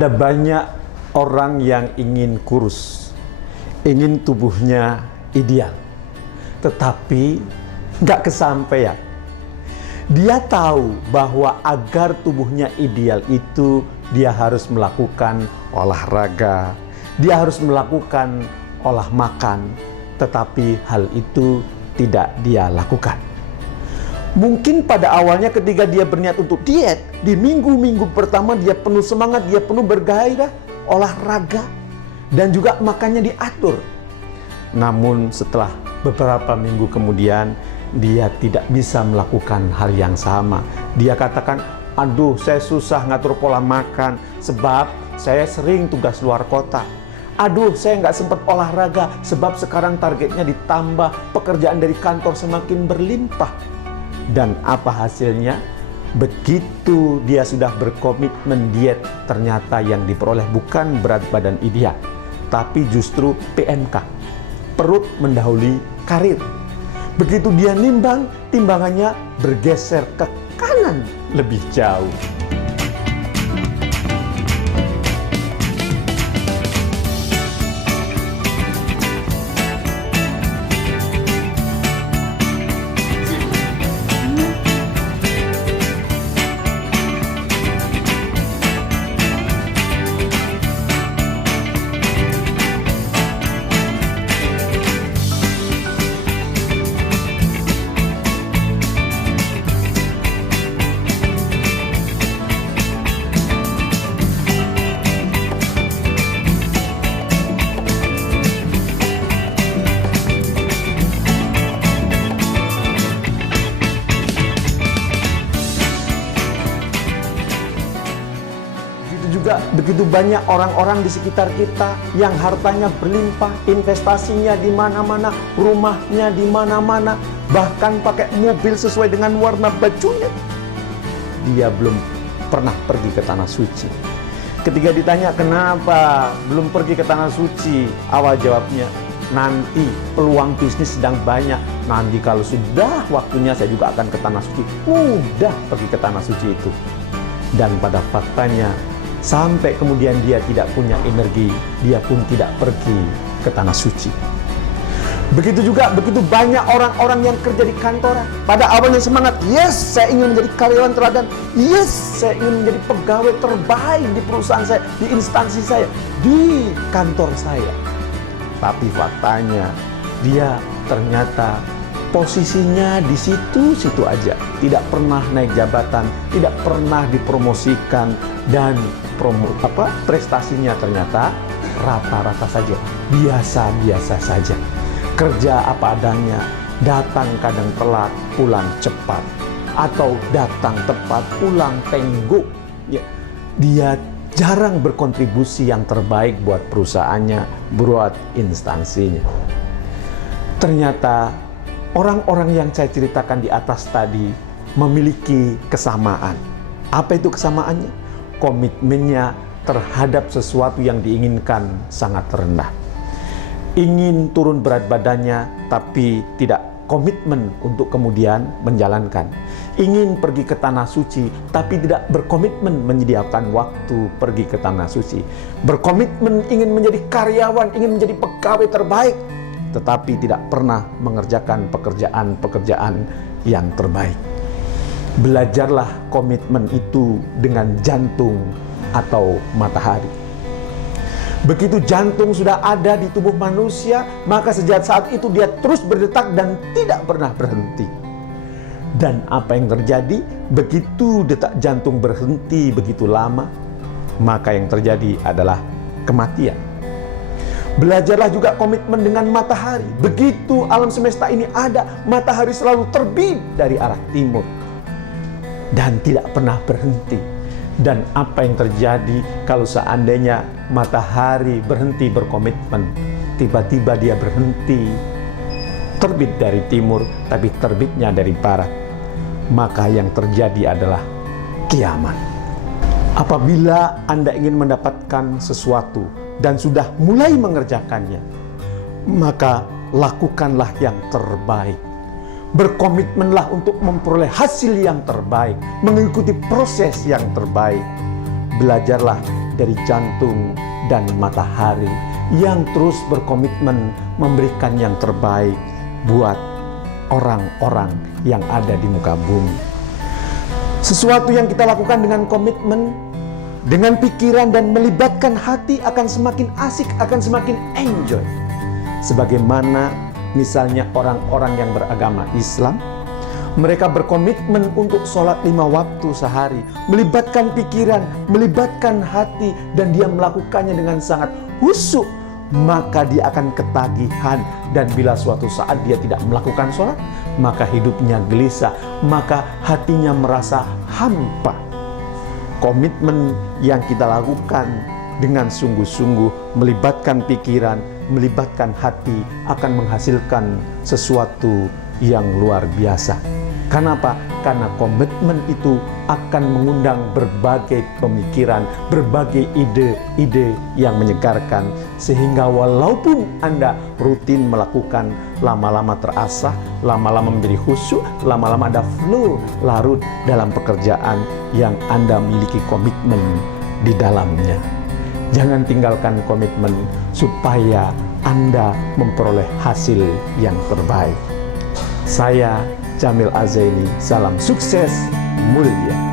Ada banyak orang yang ingin kurus, ingin tubuhnya ideal, tetapi nggak kesampaian. Dia tahu bahwa agar tubuhnya ideal itu dia harus melakukan olahraga, dia harus melakukan olah makan, tetapi hal itu tidak dia lakukan. Mungkin pada awalnya ketika dia berniat untuk diet, di minggu-minggu pertama dia penuh semangat, dia penuh bergairah, olahraga, dan juga makannya diatur. Namun setelah beberapa minggu kemudian, dia tidak bisa melakukan hal yang sama. Dia katakan, aduh saya susah ngatur pola makan, sebab saya sering tugas luar kota. Aduh saya nggak sempat olahraga, sebab sekarang targetnya ditambah, pekerjaan dari kantor semakin berlimpah. Dan apa hasilnya? Begitu dia sudah berkomitmen diet, ternyata yang diperoleh bukan berat badan ideal, tapi justru PMK, perut mendahului karir. Begitu dia nimbang, timbangannya bergeser ke kanan lebih jauh. Juga begitu banyak orang-orang di sekitar kita yang hartanya berlimpah, investasinya di mana-mana, rumahnya di mana-mana, bahkan pakai mobil sesuai dengan warna bajunya. Dia belum pernah pergi ke tanah suci. Ketika ditanya kenapa belum pergi ke tanah suci, awal jawabnya, nanti peluang bisnis sedang banyak. Nanti kalau sudah waktunya saya juga akan ke tanah suci. Mudah pergi ke tanah suci itu. Dan pada faktanya, sampai kemudian dia tidak punya energi, dia pun tidak pergi ke tanah suci. Begitu juga, begitu banyak orang-orang yang kerja di kantoran. Pada awalnya semangat, yes, saya ingin menjadi karyawan teladan, yes, saya ingin menjadi pegawai terbaik di perusahaan saya, di instansi saya, di kantor saya. Tapi faktanya, dia ternyata posisinya di situ-situ aja, tidak pernah naik jabatan, tidak pernah dipromosikan, dan prestasinya ternyata rata-rata saja, biasa-biasa saja. Kerja apa adanya, datang kadang telat, pulang cepat, atau datang tepat, pulang tenggo. Ya, dia jarang berkontribusi yang terbaik buat perusahaannya, buat instansinya. Ternyata orang-orang yang saya ceritakan di atas tadi memiliki kesamaan. Apa itu kesamaannya? Komitmennya terhadap sesuatu yang diinginkan sangat rendah. Ingin turun berat badannya, tapi tidak komitmen untuk kemudian menjalankan. Ingin pergi ke tanah suci, tapi tidak berkomitmen menyediakan waktu pergi ke tanah suci. Berkomitmen ingin menjadi karyawan, ingin menjadi pegawai terbaik, tetapi tidak pernah mengerjakan pekerjaan-pekerjaan yang terbaik. Belajarlah komitmen itu dengan jantung atau matahari. Begitu jantung sudah ada di tubuh manusia, maka sejak saat itu dia terus berdetak dan tidak pernah berhenti. Dan apa yang terjadi? Begitu detak jantung berhenti begitu lama, maka yang terjadi adalah kematian. Belajarlah juga komitmen dengan matahari. Begitu alam semesta ini ada, matahari selalu terbit dari arah timur dan tidak pernah berhenti. Dan apa yang terjadi kalau seandainya matahari berhenti berkomitmen, tiba-tiba dia berhenti terbit dari timur, tapi terbitnya dari barat, maka yang terjadi adalah kiamat. Apabila Anda ingin mendapatkan sesuatu dan sudah mulai mengerjakannya, maka lakukanlah yang terbaik. Berkomitmenlah untuk memperoleh hasil yang terbaik, mengikuti proses yang terbaik. Belajarlah dari jantung dan matahari yang terus berkomitmen memberikan yang terbaik buat orang-orang yang ada di muka bumi. Sesuatu yang kita lakukan dengan komitmen, dengan pikiran dan melibatkan hati akan semakin asik, akan semakin enjoy. Sebagaimana misalnya orang-orang yang beragama Islam, mereka berkomitmen untuk sholat 5 waktu sehari, melibatkan pikiran, melibatkan hati, dan dia melakukannya dengan sangat khusyuk, maka dia akan ketagihan. Dan bila suatu saat dia tidak melakukan sholat, maka hidupnya gelisah, maka hatinya merasa hampa. Komitmen yang kita lakukan dengan sungguh-sungguh, melibatkan pikiran, melibatkan hati, akan menghasilkan sesuatu yang luar biasa. Kenapa? Karena komitmen itu akan mengundang berbagai pemikiran, berbagai ide-ide yang menyegarkan, sehingga walaupun Anda rutin melakukan, lama-lama terasah, lama-lama menjadi khusyuk, lama-lama ada flow, larut dalam pekerjaan yang Anda miliki komitmen di dalamnya. Jangan tinggalkan komitmen supaya Anda memperoleh hasil yang terbaik. Saya Jamil Azaini, salam sukses mulia.